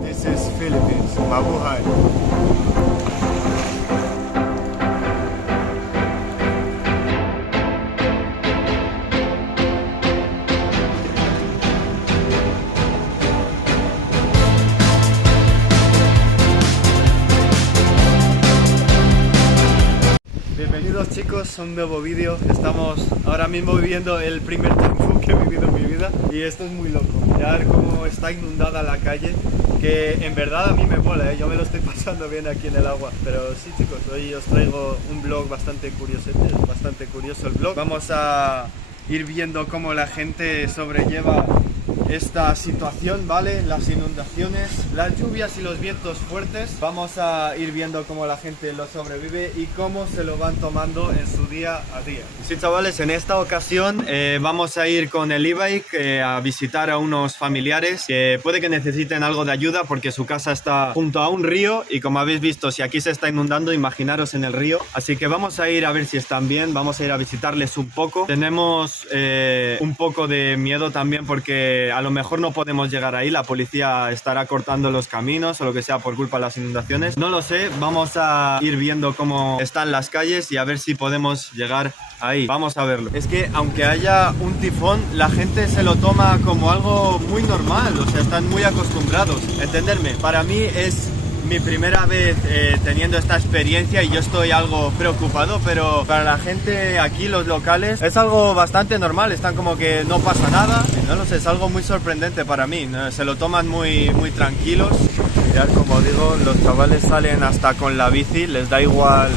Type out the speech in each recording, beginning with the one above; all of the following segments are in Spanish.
This is Philippines, Mabuhay. Bienvenidos chicos a un nuevo vídeo. Estamos ahora mismo viviendo el primer tiempo que he vivido en mi vida y esto es muy loco. Mirad cómo está inundada la calle, que en verdad a mí me mola, yo me lo estoy pasando bien aquí en el agua. Pero sí chicos, hoy os traigo un vlog bastante curiosete, bastante curioso el vlog. Vamos a ir viendo cómo la gente sobrelleva esta situación, ¿vale? Las inundaciones, las lluvias y los vientos fuertes. Vamos a ir viendo cómo la gente lo sobrevive y cómo se lo van tomando en su día a día. Sí, chavales, en esta ocasión vamos a ir con el e-bike a visitar a unos familiares que puede que necesiten algo de ayuda porque su casa está junto a un río y como habéis visto, si aquí se está inundando, imaginaros en el río. Así que vamos a ir a ver si están bien, vamos a ir a visitarles un poco. Tenemos un poco de miedo también porque a lo mejor no podemos llegar ahí, la policía estará cortando los caminos o lo que sea por culpa de las inundaciones. No lo sé, vamos a ir viendo cómo están las calles y a ver si podemos llegar ahí. Vamos a verlo. Es que aunque haya un tifón, la gente se lo toma como algo muy normal, o sea, están muy acostumbrados. Entenderme, para mí es mi primera vez teniendo esta experiencia y yo estoy algo preocupado, pero para la gente aquí, los locales, es algo bastante normal, están como que no pasa nada, no lo sé, es algo muy sorprendente para mí, ¿no? Se lo toman muy tranquilos. Mirad, como digo, los chavales salen hasta con la bici, les da igual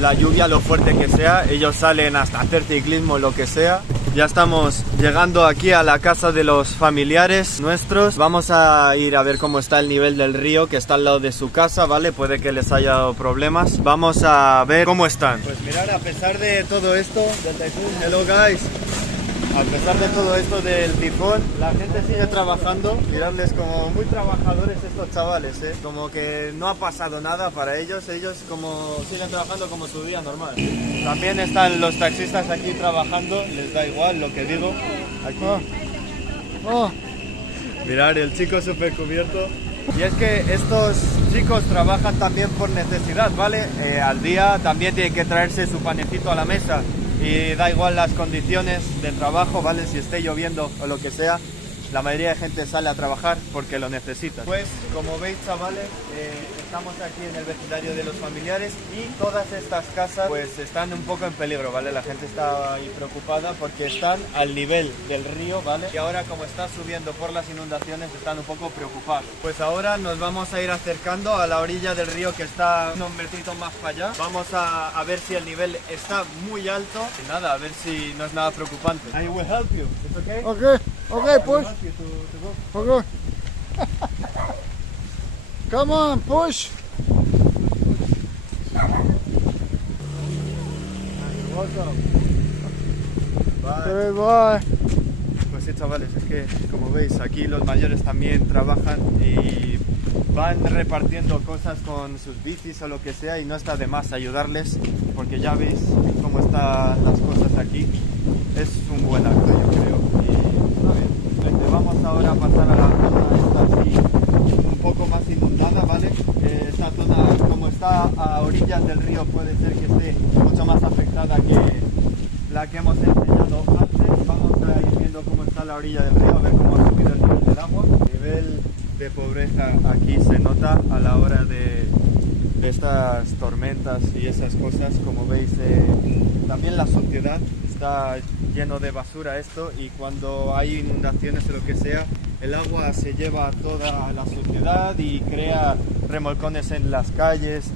la lluvia, lo fuerte que sea, ellos salen hasta hacer ciclismo, lo que sea. Ya estamos llegando aquí a la casa de los familiares nuestros. Vamos a ir a ver cómo está el nivel del río que está al lado de su casa, ¿vale? Puede que les haya dado problemas. Vamos a ver cómo están. Pues mirad, a pesar de todo esto, del tifón, hello guys. A pesar de todo esto del tifón, la gente sigue trabajando. Miradles como muy trabajadores estos chavales, ¿eh? Como que no ha pasado nada para ellos. Ellos como siguen trabajando como su día normal. También están los taxistas aquí trabajando. Les da igual lo que digo. Aquí. Mirad, el chico súper cubierto. Y es que estos chicos trabajan también por necesidad, ¿vale? Al día también tienen que traerse su panecito a la mesa. Y da igual las condiciones de trabajo, ¿vale? Si esté lloviendo o lo que sea, la mayoría de gente sale a trabajar porque lo necesita. Pues, como veis, chavales, estamos aquí en el vecindario de los familiares y todas estas casas pues están un poco en peligro, ¿vale? La gente está ahí preocupada porque están al nivel del río, ¿vale? Y ahora, como está subiendo por las inundaciones, están un poco preocupados. Pues ahora nos vamos a ir acercando a la orilla del río que está un metrito más para allá. Vamos a ver si el nivel está muy alto y nada, a ver si no es nada preocupante. I will help you. It's okay? Okay, push. Okay. Come on, push. Okay, bye. Pues sí, chavales, es que como veis aquí los mayores también trabajan y van repartiendo cosas con sus bicis o lo que sea y no está de más ayudarles porque ya veis cómo están las cosas aquí. Es un buen acto, yo creo. Y a ver, vamos ahora a pasar a la zona esta aquí un poco más inundada, ¿vale? Esta zona, como está a orillas del río, puede ser que esté mucho más afectada que la que hemos enseñado antes. Vamos a ir viendo cómo está la orilla del río, a ver cómo ha subido el nivel del agua. El nivel de pobreza aquí se nota a la hora de estas tormentas y esas cosas. Como veis, también la suciedad, está lleno de basura esto, y cuando hay inundaciones o lo que sea, el agua se lleva toda la suciedad y crea remolcones en las calles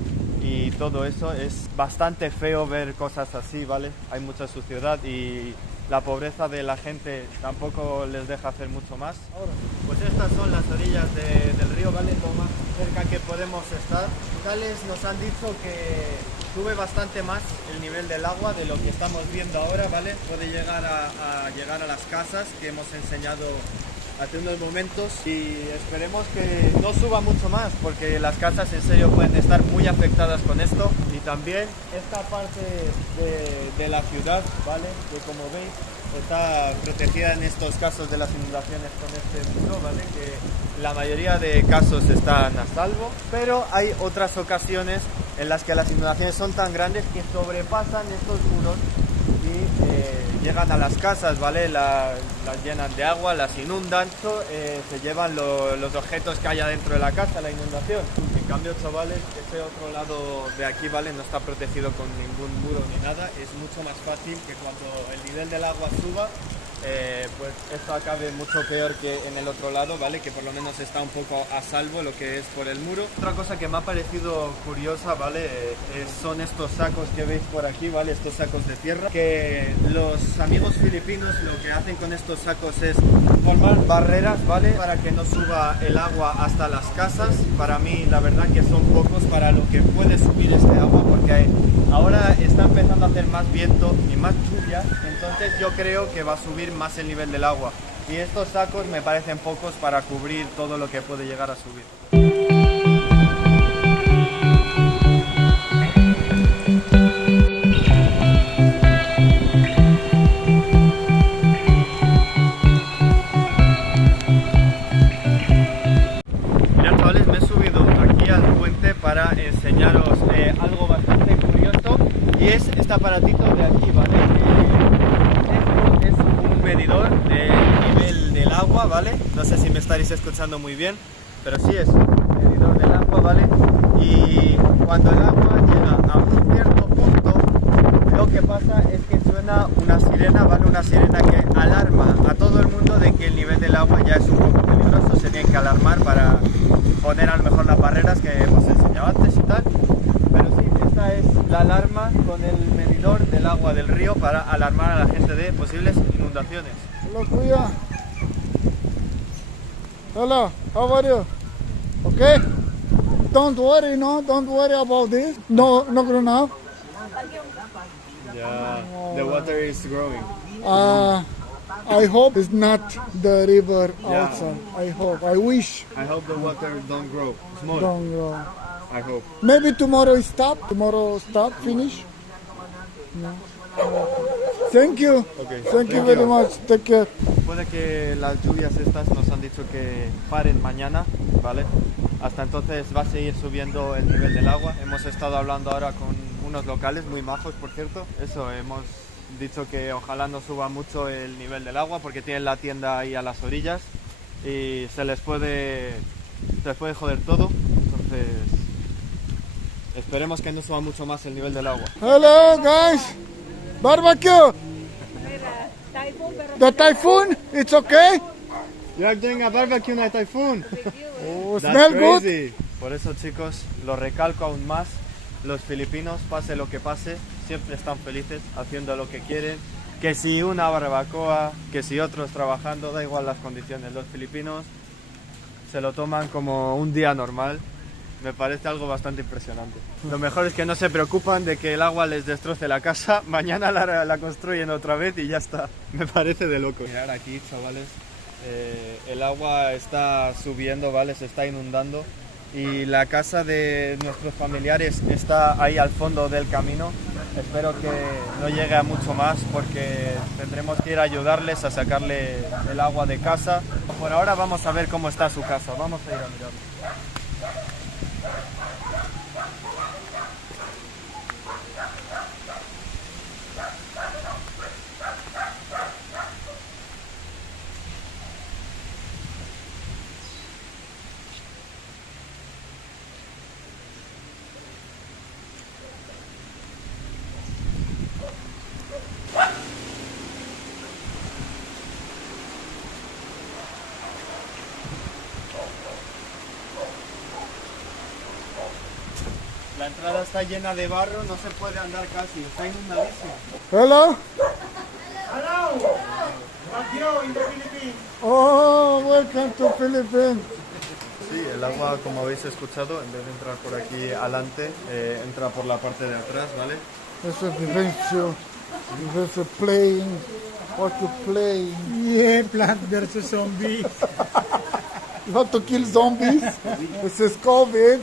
y todo eso. Es bastante feo ver cosas así, ¿vale? Hay mucha suciedad y la pobreza de la gente tampoco les deja hacer mucho más. Pues estas son las orillas del río, ¿vale? Lo más cerca que podemos estar. Locales nos han dicho que sube bastante más el nivel del agua de lo que estamos viendo ahora, ¿vale? Puede llegar a las casas que hemos enseñado hace unos momentos y esperemos que no suba mucho más porque las casas en serio pueden estar muy afectadas con esto. Y también esta parte de la ciudad, ¿vale? Que como veis está protegida en estos casos de las inundaciones con este muro, ¿vale? Que la mayoría de casos están a salvo, pero hay otras ocasiones en las que las inundaciones son tan grandes que sobrepasan estos muros y llegan a las casas, ¿vale? Las llenan de agua, las inundan, se llevan los objetos que haya dentro de la casa, la inundación. En cambio, chavales, este otro lado de aquí, ¿vale? No está protegido con ningún muro ni nada. Es mucho más fácil que cuando el nivel del agua suba, pues esto acabe mucho peor que en el otro lado, ¿vale? Que por lo menos está un poco a salvo lo que es por el muro. Otra cosa que me ha parecido curiosa, ¿vale? Son estos sacos que veis por aquí, ¿vale? Estos sacos de tierra, que los amigos filipinos lo que hacen con estos sacos es formar barreras, ¿vale? Para que no suba el agua hasta las casas. Para mí, la verdad que son pocos para lo que puede subir este agua, porque ahora está empezando a hacer más viento y más lluvia, entonces yo creo que va a subir más el nivel del agua. Y estos sacos me parecen pocos para cubrir todo lo que puede llegar a subir. Mirad, chavales, me he subido aquí al puente para enseñaros algo bastante curioso, y es este aparatito de aquí, ¿vale? Esto es un medidor del nivel del agua, ¿vale? No sé si me estaréis escuchando muy bien, pero sí es un medidor del agua, ¿vale? Y cuando el agua llega a un cierto punto, lo que pasa es que suena una sirena, ¿vale? Una sirena que alarma a todo el mundo de que el nivel del agua ya es un poco peligroso. Se tienen que alarmar para poner a lo mejor las barreras que hemos enseñado antes y tal. Pero sí, esta es la alarma con el medidor del agua del río para alarmar a la gente de posibles inundaciones. Hello, Kuya. Hello, how are you? Okay? Don't worry, no, don't worry about this. No, no grown up. Yeah, the water is growing. I hope it's not the river Yeah. outside. I hope. I wish. I hope the water don't grow small. Don't grow. I hope. Maybe tomorrow is stop. Tomorrow stop. Finish. No. Thank you. Okay, Thank you very much. Take care. Puede que las lluvias estas nos han dicho que paren mañana, ¿vale? Hasta entonces va a seguir subiendo el nivel del agua. Hemos estado hablando ahora con unos locales muy majos, por cierto. Eso, hemos dicho que ojalá no suba mucho el nivel del agua porque tienen la tienda ahí a las orillas y se les puede joder todo. Entonces, esperemos que no suba mucho más el nivel del agua. Hello, guys. Barbecue. The typhoon. It's okay. You are doing a barbecue in a typhoon. Oh, That's smell good. crazy. Por eso, chicos, lo recalco aún más. Los filipinos, pase lo que pase, siempre están felices haciendo lo que quieren. Que si una barbacoa, que si otros trabajando, da igual las condiciones. Los filipinos se lo toman como un día normal. Me parece algo bastante impresionante. Lo mejor es que no se preocupan de que el agua les destroce la casa. Mañana la construyen otra vez y ya está. Me parece de loco. Mirad aquí, chavales. El agua está subiendo, ¿vale? Se está inundando. Y la casa de nuestros familiares está ahí al fondo del camino. Espero que no llegue a mucho más porque tendremos que ir a ayudarles a sacarle el agua de casa. Por ahora vamos a ver cómo está su casa. Vamos a ir a mirarlo. La entrada está llena de barro, no se puede andar casi, está inundadísimo. Hello. Hello! Baguio in the Philippines. Oh, welcome to Philippines. Sí, el agua, como habéis escuchado, en vez de entrar por aquí adelante, entra por la parte de atrás, ¿vale? This is adventure. This is playing. What you play? Yeah, Plant vs. Zombie. You have to kill zombies. This is COVID.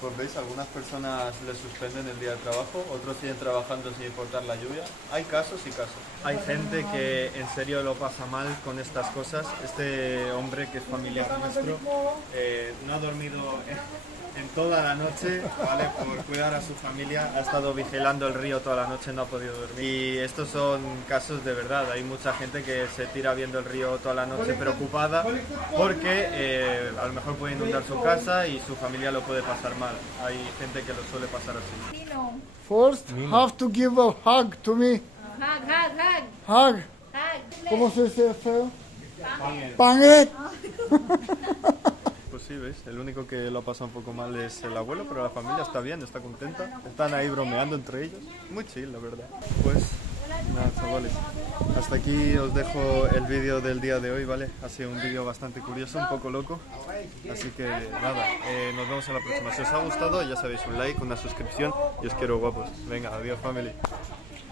Por ¿Veis? Algunas personas les suspenden el día de trabajo, otros siguen trabajando sin importar la lluvia. Hay casos y casos. Hay gente que en serio lo pasa mal con estas cosas. Este hombre, que es familiar nuestro, no ha dormido en toda la noche, ¿vale? Por cuidar a su familia. Ha estado vigilando el río toda la noche, no ha podido dormir. Y estos son casos de verdad. Hay mucha gente que se tira viendo el río toda la noche preocupada porque a lo mejor puede inundar su casa y su familia lo puede pasar mal. Hay gente que lo suele pasar así. First, have to give a hug to me. Hug. ¿Cómo se dice feo? Panget. Pues sí, ¿veis? El único que lo ha pasado un poco mal es el abuelo, pero la familia está bien, está contenta. Están ahí bromeando entre ellos. Muy chill, la verdad. Pues nada, chavales. Hasta aquí os dejo el vídeo del día de hoy, ¿vale? Ha sido un vídeo bastante curioso, un poco loco. Así que nada, nos vemos en la próxima. Si os ha gustado, ya sabéis, un like, una suscripción y os quiero guapos. Venga, adiós, family.